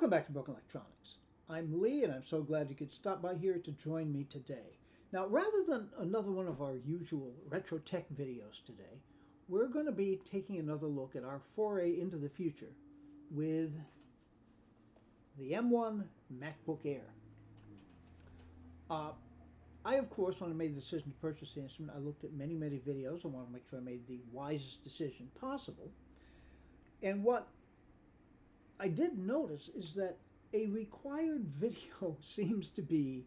Welcome back to Broken Electronics. I'm Lee, and I'm so glad you could stop by here to join me today. Now, rather than another one of our usual retro tech videos today, we're going to be taking another look at our foray into the future with the M1 MacBook Air. I, of course, when I made the decision to purchase the instrument, I looked at many videos. I wanted to make sure I made the wisest decision possible. And what I did notice is that a required video seems to be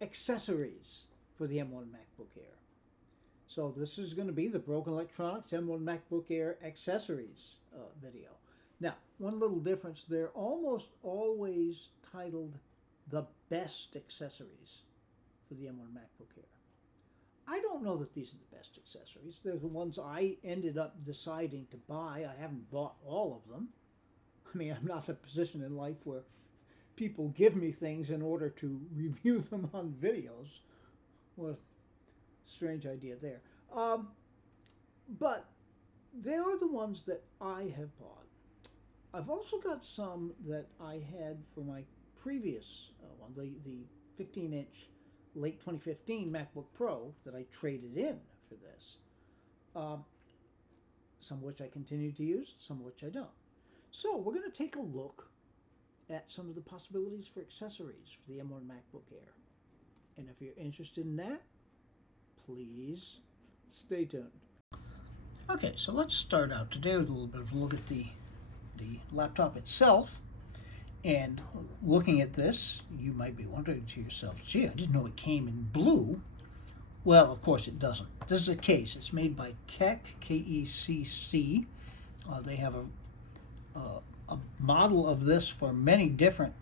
accessories for the M1 MacBook Air. So this is going to be the Broken Electronics M1 MacBook Air accessories video. Now, one little difference, they're almost always titled the best accessories for the M1 MacBook Air. I don't know that these are the best accessories. They're the ones I ended up deciding to buy. I haven't bought all of them. I mean, I'm not in a position in life where people give me things in order to review them on videos. What a strange idea there. But they are the ones that I have bought. I've also got some that I had for my previous one, the 15-inch late 2015 MacBook Pro that I traded in for this. Some of which I continue to use, some of which I don't. So we're going to take a look at some of the possibilities for accessories for the M1 MacBook Air. And if you're interested in that, please stay tuned. Okay, so let's start out today with a little bit of a look at the laptop itself. And looking at this, you might be wondering to yourself, gee, I didn't know it came in blue. Well, of course it doesn't. This is a case. It's made by KECC, K-E-C-C. They have a model of this for many different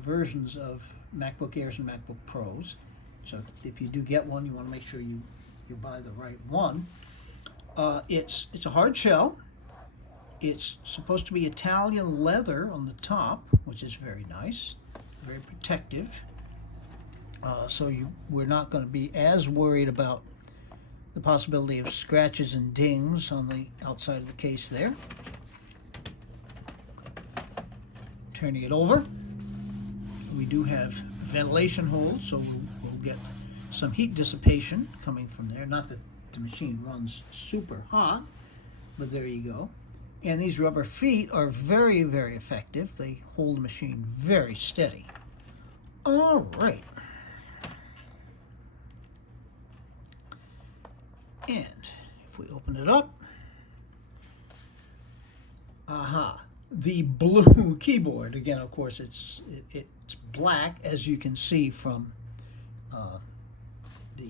versions of MacBook Airs and MacBook Pros. So if you do get one, you want to make sure you buy the right one. It's a hard shell. It's supposed to be Italian leather on the top, which is very nice, very protective. So we're not going to be as worried about the possibility of scratches and dings on the outside of the case there. Turning it over, we do have ventilation holes, so we'll get some heat dissipation coming from there. Not that the machine runs super hot, but there you go. And these rubber feet are very effective. They hold the machine very steady. All right. And if we open it up, the blue keyboard. Again, of course, it's black, as you can see from the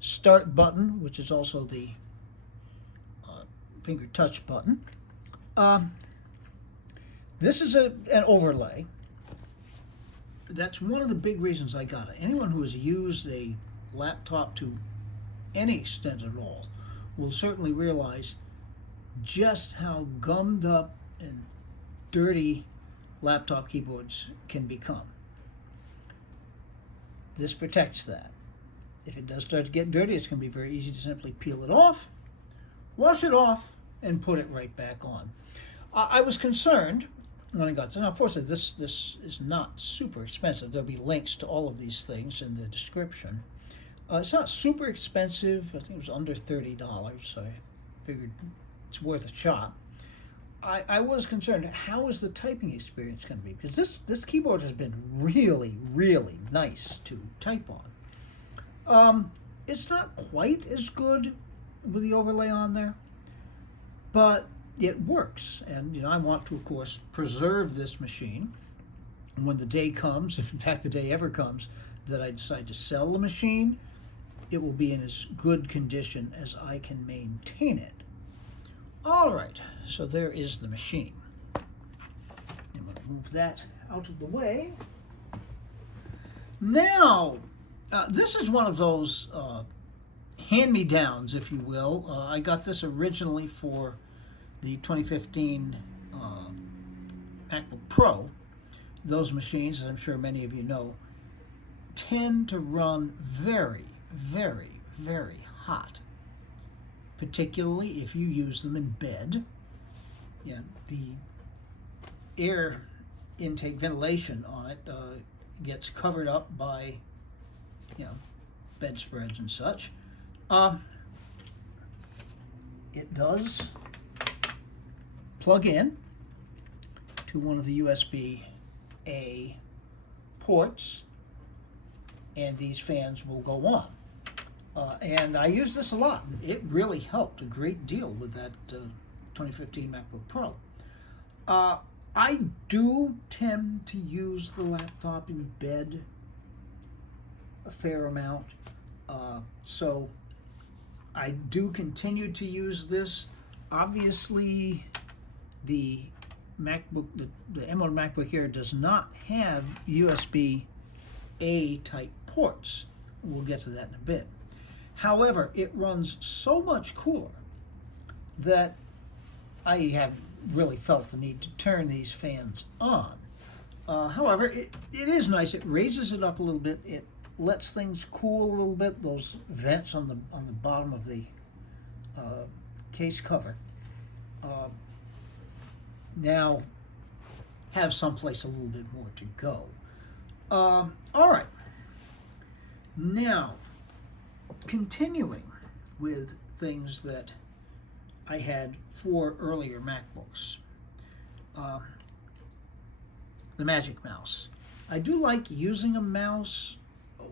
start button, which is also the finger touch button. This is an overlay. That's one of the big reasons I got it. Anyone who has used a laptop to any extent at all will certainly realize just how gummed up and dirty laptop keyboards can become. This protects that. If it does start to get dirty, it's going to be very easy to simply peel it off, wash it off, and put it right back on. I was concerned when I got to. Now, unfortunately, this is not super expensive. There'll be links to all of these things in the description. It's not super expensive. I think it was under $30, so I figured it's worth a shot. I was concerned, how is the typing experience going to be? Because this keyboard has been really nice to type on. It's not quite as good with the overlay on there, but it works. And I want to, of course, preserve this machine. And when the day comes, if in fact the day ever comes, that I decide to sell the machine, it will be in as good condition as I can maintain it. All right, so there is the machine. I'm going to move that out of the way. Now, this is one of those hand-me-downs, if you will. I got this originally for the 2015 MacBook Pro. Those machines, as I'm sure many of you know, tend to run very hot, particularly if you use them in bed. Yeah, the air intake ventilation on it. Gets covered up by, bedspreads and such. It does plug in to one of the USB-A ports, and these fans will go on. And I use this a lot. It really helped a great deal with that 2015 MacBook Pro. I do tend to use the laptop in bed a fair amount, so I do continue to use this. Obviously, the MacBook, the M1 MacBook Air does not have USB-A type ports. We'll get to that in a bit. However, it runs so much cooler that I have really felt the need to turn these fans on. However, it is nice. It raises it up a little bit. It lets things cool a little bit. Those vents on the bottom of the case cover now have someplace a little bit more to go. All right. Now, continuing with things that I had for earlier MacBooks. The Magic Mouse. I do like using a mouse.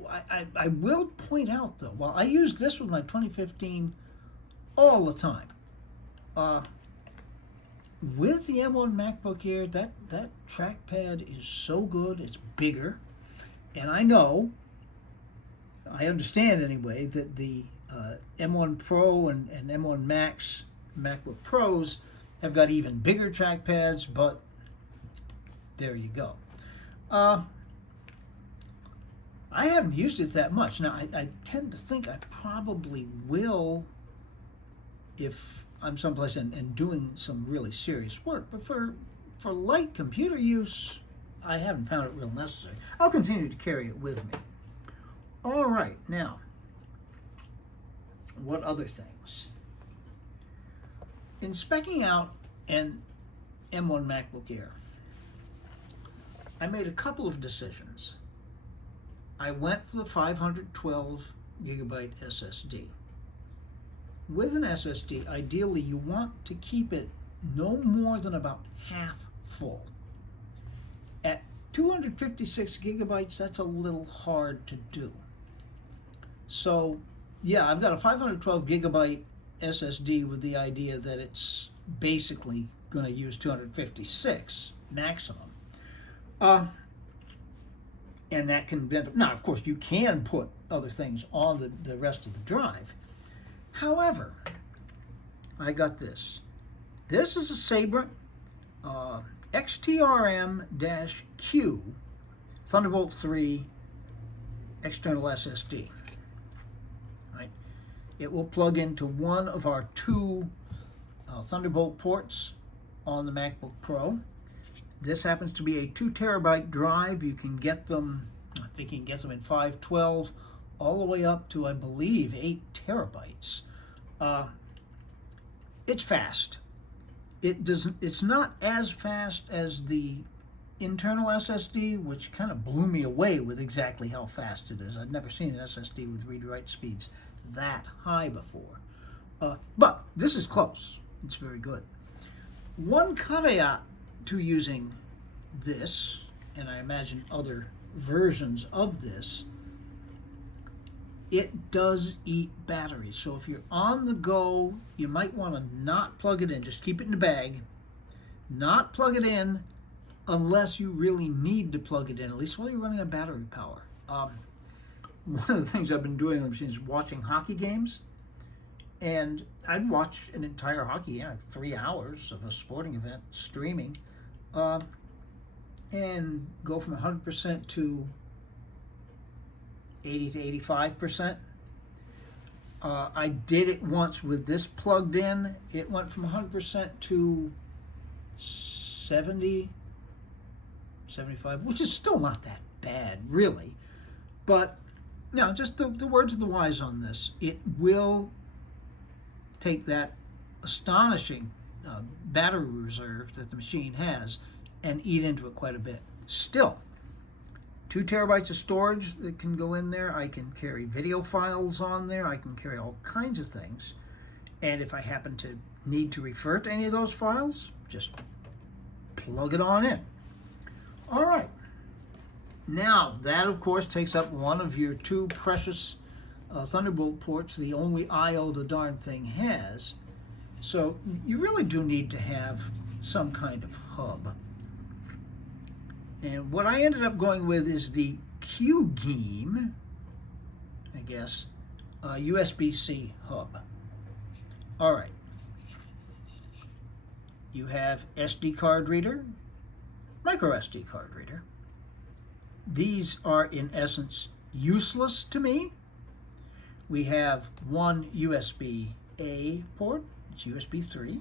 I will point out, though, while I use this with my 2015 all the time, with the M1 MacBook Air, that trackpad is so good. It's bigger. And I understand anyway, that the M1 Pro and M1 Max MacBook Pros have got even bigger trackpads, but there you go. I haven't used it that much. Now, I tend to think I probably will if I'm someplace and doing some really serious work. But for light computer use, I haven't found it real necessary. I'll continue to carry it with me. All right, now, what other things? In speccing out an M1 MacBook Air, I made a couple of decisions. I went for the 512 gigabyte SSD. With an SSD, ideally you want to keep it no more than about half full. At 256 gigabytes, that's a little hard to do. So, yeah, I've got a 512 gigabyte SSD with the idea that it's basically going to use 256 maximum. And that can be, now of course you can put other things on the rest of the drive. However, I got this. This is a Sabrent XTRM-Q Thunderbolt 3 external SSD. Right? It will plug into one of our two Thunderbolt ports on the MacBook Pro. This happens to be a 2 terabyte drive. You can get them, I think you can get them in 512 all the way up to, I believe, 8 terabytes. It's fast. It's not as fast as the internal SSD, which kind of blew me away with exactly how fast it is. I'd never seen an SSD with read-write speeds that high before. But this is close. It's very good. One caveat to using this, and I imagine other versions of this, it does eat battery. So if you're on the go, you might want to not plug it in. Just keep it in the bag. Not plug it in unless you really need to plug it in, at least while you're running on battery power. One of the things I've been doing on the machine is watching hockey games. And I'd watch an entire hockey, 3 hours of a sporting event streaming, and go from 100% to 80 to 85%. I did it once with this plugged in. It went from 100% to 70, 75, which is still not that bad, really. But, just the words of the wise on this. It will take that astonishing battery reserve that the machine has and eat into it quite a bit. Still, 2 terabytes of storage that can go in there. I can carry video files on there. I can carry all kinds of things. And if I happen to need to refer to any of those files, just plug it on in. All right. Now, that, of course, takes up one of your 2 precious Thunderbolt ports, the only I/O the darn thing has. So you really do need to have some kind of hub. And what I ended up going with is the QGeem, I guess, USB C Hub. All right. You have SD card reader, micro SD card reader. These are, in essence, useless to me. We have one USB-A port, it's USB 3,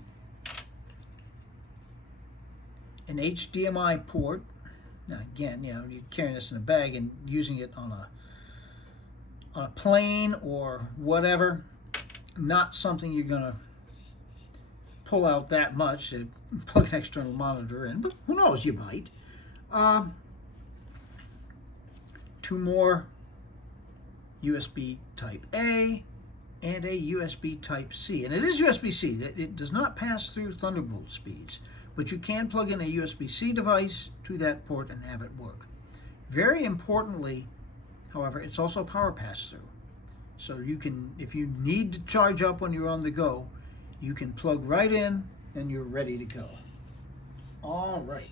an HDMI port. Now again, you know, you're carrying this in a bag and using it on a plane or whatever, not something you're going to pull out that much to plug an external monitor in, but who knows, you might. 2 more USB Type A and a USB Type C. And it is USB-C. It does not pass through Thunderbolt speeds, but you can plug in a USB-C device to that port and have it work. Very importantly, however, it's also power pass-through. So you can, if you need to charge up when you're on the go, you can plug right in and you're ready to go. All right.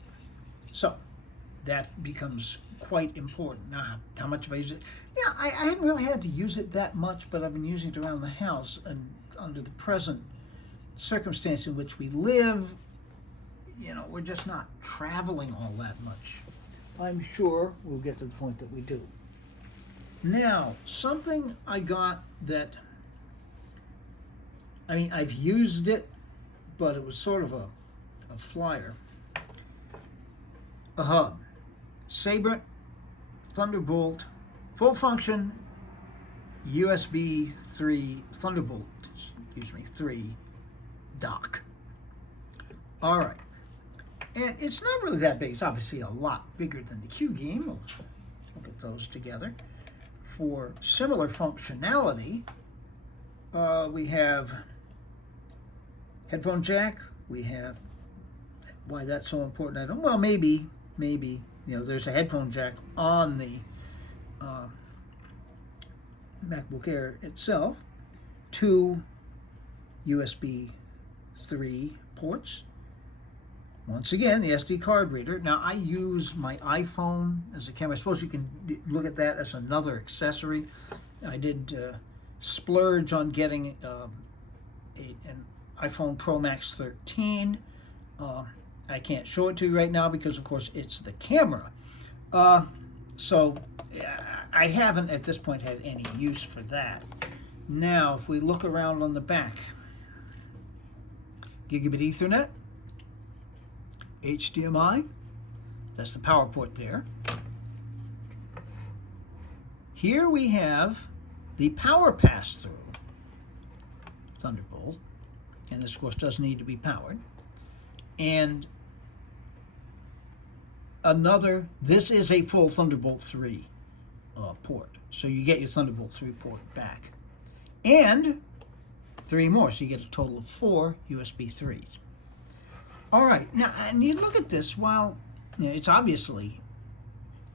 So that becomes quite important. Now, how much have I used it? Yeah, I haven't really had to use it that much, but I've been using it around the house, and under the present circumstance in which we live, you know, we're just not traveling all that much. I'm sure we'll get to the point that we do. Now, something I got that, I mean, I've used it, but it was sort of a flyer. A hub. Sabrent Thunderbolt full function USB 3 Thunderbolt, 3 dock. All right. And it's not really that big. It's obviously a lot bigger than the QGeem. We'll look at those together. For similar functionality, we have headphone jack. We have, why that's so important, I don't, well, maybe, you know, there's a headphone jack on the MacBook Air itself. 2 USB 3 ports. Once again, the SD card reader. Now, I use my iPhone as a camera. I suppose you can look at that as another accessory. I did splurge on getting an iPhone Pro Max 13. I can't show it to you right now because, of course, it's the camera. So I haven't at this point had any use for that. Now, if we look around on the back, Gigabit Ethernet, HDMI, that's the power port there. Here we have the power pass-through Thunderbolt, and this, of course, does need to be powered. And another, this is a full Thunderbolt 3 port, so you get your Thunderbolt 3 port back. And 3 more, so you get a total of 4 USB 3s. All right, now, and you look at this, while you know, it's obviously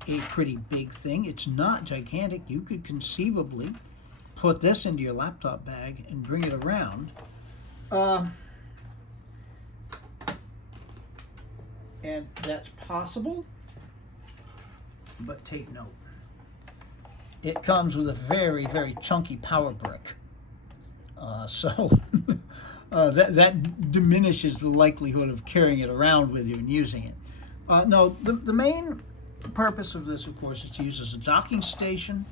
a pretty big thing, it's not gigantic. You could conceivably put this into your laptop bag and bring it around. And that's possible, but take note. It comes with a very, very chunky power brick. So that diminishes the likelihood of carrying it around with you and using it. No, the main purpose of this, of course, is to use as a docking station.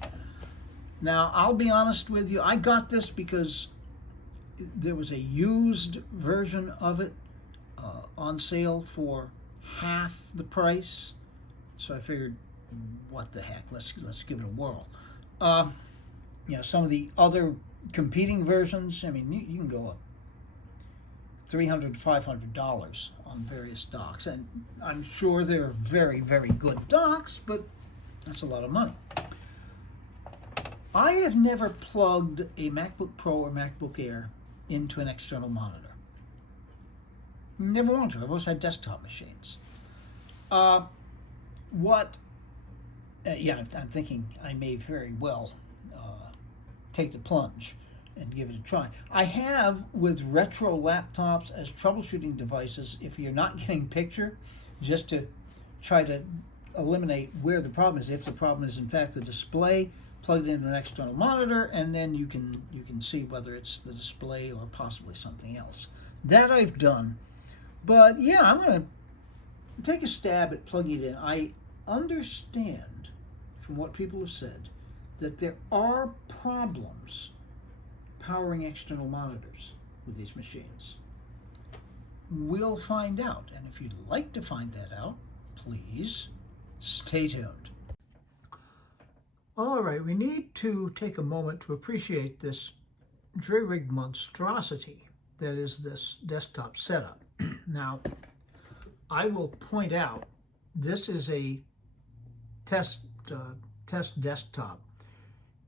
Now, I'll be honest with you, I got this because there was a used version of it on sale for half the price. So I figured, what the heck, let's give it a whirl. You know, some of the other competing versions, I mean, you can go up $300 to $500 on various docks, and I'm sure they're very, very good docks, but that's a lot of money. I have never plugged a MacBook Pro or MacBook Air into an external monitor. Never wanted to. I've always had desktop machines. Yeah, I'm thinking I may very well take the plunge and give it a try. I have with retro laptops as troubleshooting devices, if you're not getting picture, just to try to eliminate where the problem is. If the problem is in fact the display, plug it into an external monitor, and then you can see whether it's the display or possibly something else. That I've done. But yeah, I'm going to take a stab at plugging it in. I understand from what people have said that there are problems powering external monitors with these machines. We'll find out, and if you'd like to find that out, please stay tuned. All right, we need to take a moment to appreciate this jury-rigged monstrosity that is this desktop setup. Now, I will point out, this is a test desktop.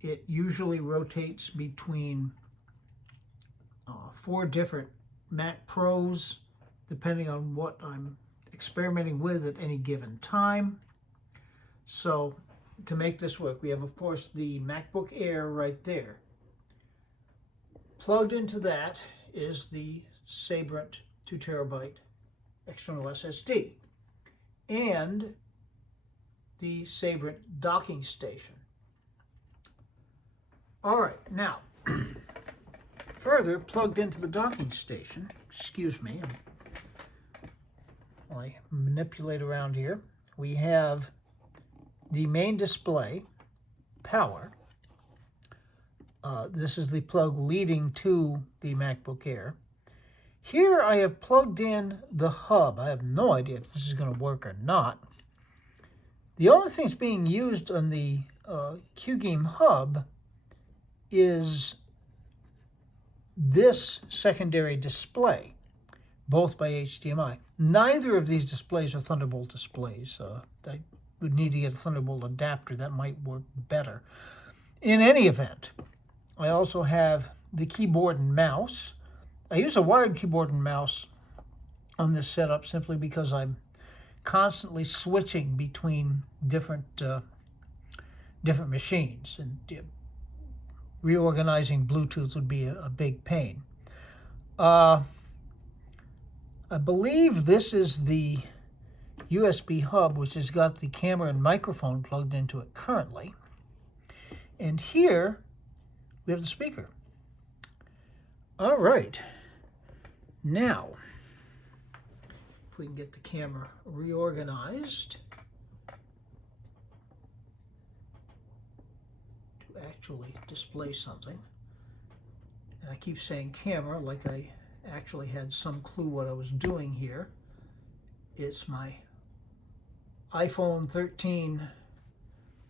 It usually rotates between 4 different Mac Pros, depending on what I'm experimenting with at any given time. So, to make this work, we have, of course, the MacBook Air right there. Plugged into that is the Sabrent 2 terabyte external SSD and the Sabrent docking station. All right, now, further plugged into the docking station, excuse me, I manipulate around here, we have the main display, power. This is the plug leading to the MacBook Air. Here I have plugged in the hub. I have no idea if this is going to work or not. The only thing that's being used on the QGeem hub is this secondary display, both by HDMI. Neither of these displays are Thunderbolt displays. I would need to get a Thunderbolt adapter. That might work better. In any event, I also have the keyboard and mouse. I use a wired keyboard and mouse on this setup simply because I'm constantly switching between different machines, and reorganizing Bluetooth would be a big pain. I believe this is the USB hub, which has got the camera and microphone plugged into it currently. And here we have the speaker. All right. Now, if we can get the camera reorganized to actually display something. And I keep saying camera like I actually had some clue what I was doing here. It's my iPhone 13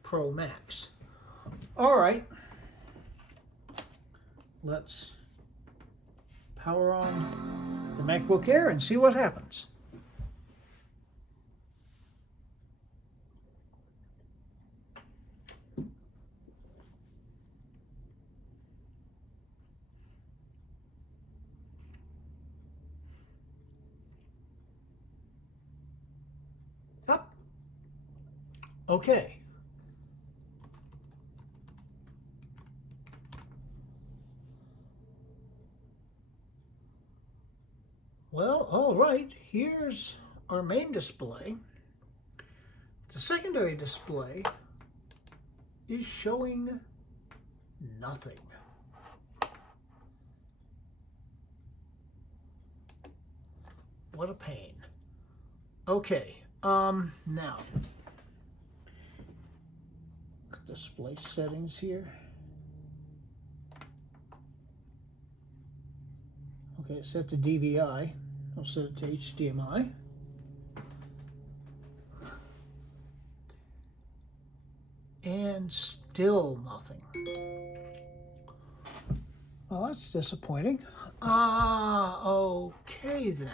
Pro Max. All right. Let's power on the MacBook Air and see what happens. Up. Okay. Well, all right, here's our main display. The secondary display is showing nothing. What a pain. Okay, now, display settings here. Okay, set to DVI. I'll set it to HDMI. And still nothing. Well, that's disappointing. Ah, okay then.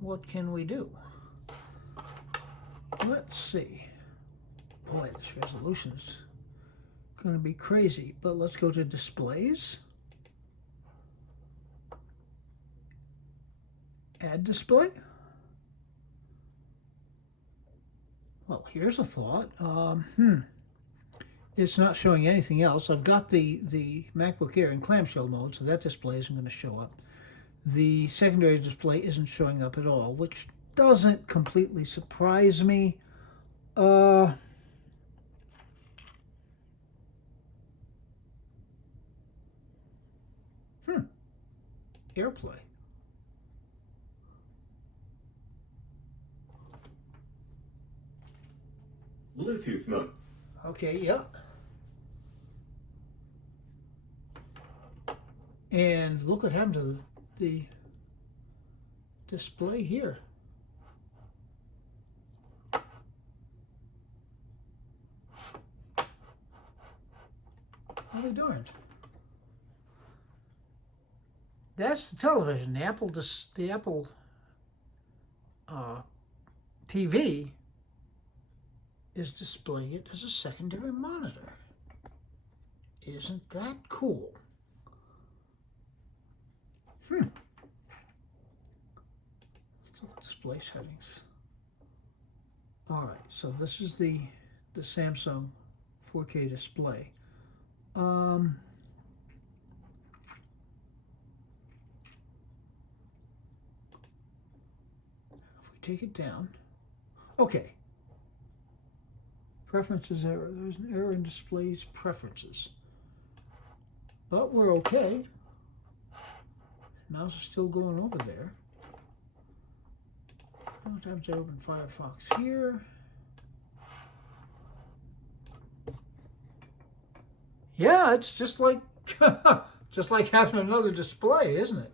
What can we do? Let's see. Boy, this resolution's going to be crazy, but let's go to displays. Add display. Well, here's a thought. It's not showing anything else. I've got the MacBook Air in clamshell mode, so that display isn't going to show up. The secondary display isn't showing up at all, which doesn't completely surprise me. AirPlay. Bluetooth mode. Okay, yeah. And look what happened to the display here. I'll be darned. That's the television. The Apple TV is displaying it as a secondary monitor. Isn't that cool? Display settings. All right, so this is the Samsung 4K display. If we take it down, okay. Preferences error. There's an error in displays preferences, but we're okay. Mouse is still going over there. Sometimes I open Firefox here. Yeah, it's just like just like having another display, isn't it?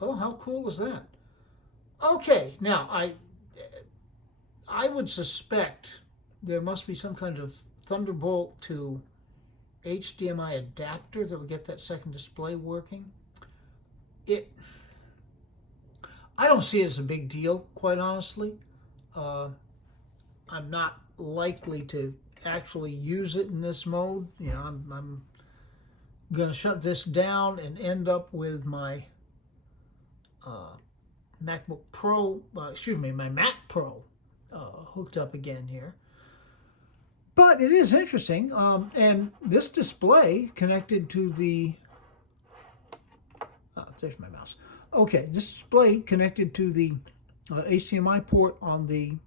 Oh, how cool is that? Okay, now I would suspect there must be some kind of Thunderbolt to HDMI adapter that would get that second display working. I don't see it as a big deal, quite honestly. I'm not likely to actually use it in this mode. You know, I'm going to shut this down and end up with my MacBook Pro, my Mac Pro hooked up again here. But it is interesting, and this display connected to the, there's my mouse. Okay, this display connected to the HDMI port on the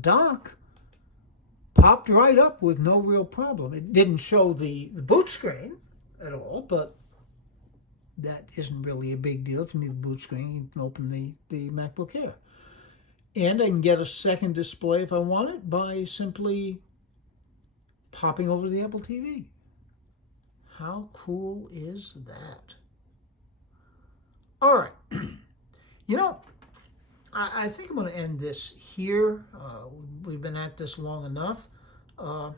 dock popped right up with no real problem. It didn't show the boot screen at all, but that isn't really a big deal. If you need the boot screen, you can open the MacBook Air. And I can get a second display if I want it by simply popping over the Apple TV. How cool is that? All right. You know, I think I'm going to end this here. We've been at this long enough. I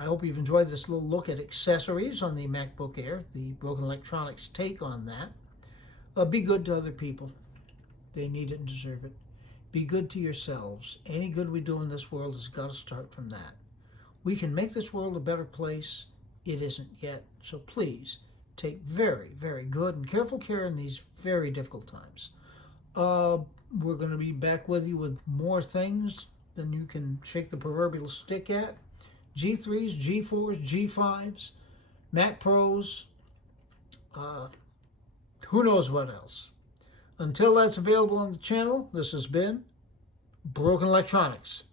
hope you've enjoyed this little look at accessories on the MacBook Air, the Broken Electronics take on that. Be good to other people. They need it and deserve it. Be good to yourselves. Any good we do in this world has got to start from that. We can make this world a better place. It isn't yet. So please, take very, very good and careful care in these very difficult times. We're going to be back with you with more things than you can shake the proverbial stick at. G3s, G4s, G5s, Mac Pros, who knows what else. Until that's available on the channel, this has been Broken Electronics.